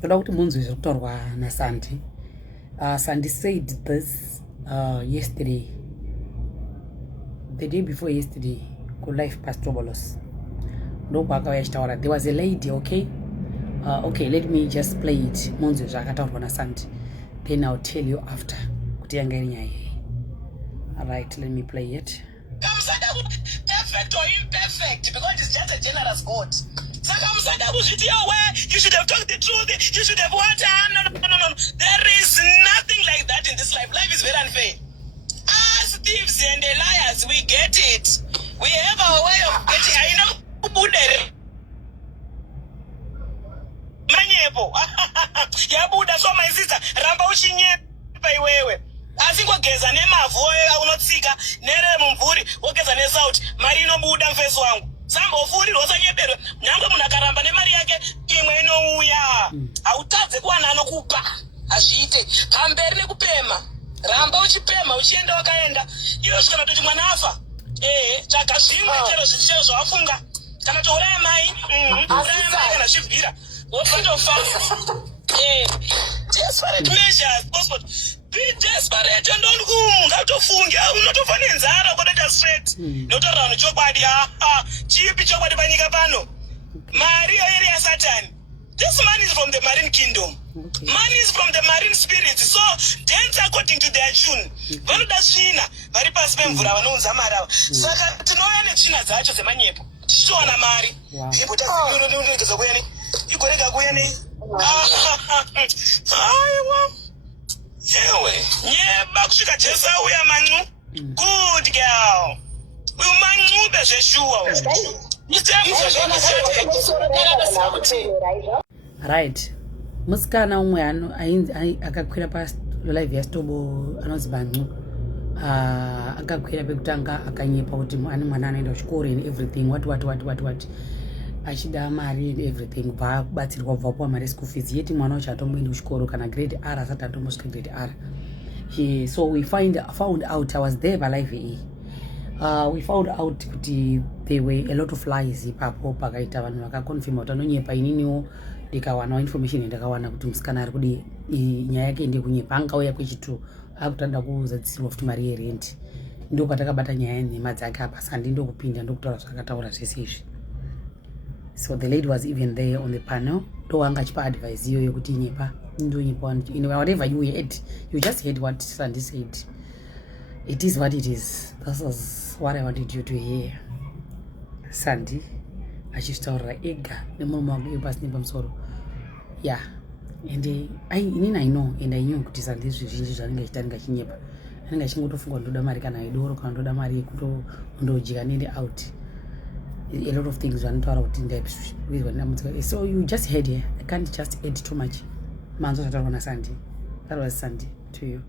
toda kuti munzwe zviri kutaurwa naSandie. Sandie said this yesterday, the day before yesterday, life past Tobolos. There was a lady, okay? Okay, let me just play it. Munzwe zvakataurwa naSandie. Then I'll tell you after. Alright, let me play it. Perfect or imperfect, because it's just a generous God. You should have told the truth. You should have what? No. There is nothing like that in this life. Life is very unfair. As thieves and the liars, we get it. We have our way of getting. I know. Kunyepa. Ya Buddha, so my sister. Ramba uchinyepa iwewe. Asingogeza nemavu aunotsika nere mumvuri wogeza nesauti mari inobuda mfeso wangu samba ufuri rosanyeberwe nyangwe munhu akaramba nemari yake imwe inouya hautadze kuwana anokupa azviite pamberi nekupema ramba uchipema uchienda wakaenda iyo svikana kuti mwana afa tsvaga zvimwe chero zvichero zvawafunga kana touraya mai uraya mai kana zvibvira wobatofa desperate measures possible. Be desperate and don't go to funga unotofa nenzara ukotoita straight notorano chokwadi chipi chokwadi panyika pano mari iri ya Satan. This man is from the marine kingdom. Man is from the marine spirits, so dance according to their tune. Vanoda svina vari pasi pemvura vanounza mari ava saka tinouya netsvina dzacho dzemanyepo tichitowana mari zvibutaziunoegeza kuyani igorega kuyani aiwa ewe nyeba kusvika jesu auya mancu good girl uyu mancube zveshuwa right. Musikana umwe akakwira palive yaStobo anonzi Vanhu akakwira pekutanga akanyepa kuti ane mwana anoenda kuchikoro and everything what achida mari and everything bva kubatsirwa kubva kupa mari school fees yeti mwana wacho atomboenda kuchikoro kana grade R asati atombosvika grade R. So we found out, I was there palive we found out kuti there were a lot of lies ipapo pakaita vanhu vakakonfirma kuti anonyepa. Ininiwo ndikawana information ndakawana kuti musikana ari kudi nyaya yake ndekunyepa angauya kwechitu akutanda kuzadzisirwa futi mari yerent. Ndo patakabata nyaya nhema dzake apa Sandie ndokupinda ndokutaura zvakataura zvese izvi. So the lady was even there on the panel. Do anga chipa advice iyo yokuti nyepa ndonyepa whatever you heard, you just heard what Sandie said. It is what it is. This is what I wanted you to hear. Sandie achitaurira ega nemurume wake pasi nepamusoro. Yeah. And I know and I knew kuti Sandie zvizhinji zvanenge achita ringa chinyepa. Anenge achingotofunga ndoda mari kana idoro kana ndoda mari kutondojika nende out. A lot of things vanotaura kuti ndaiwirwa ndamutsa. So you just heard here. I can't just add too much. Manzo zvataurwa naSandie. That was Sandie to you.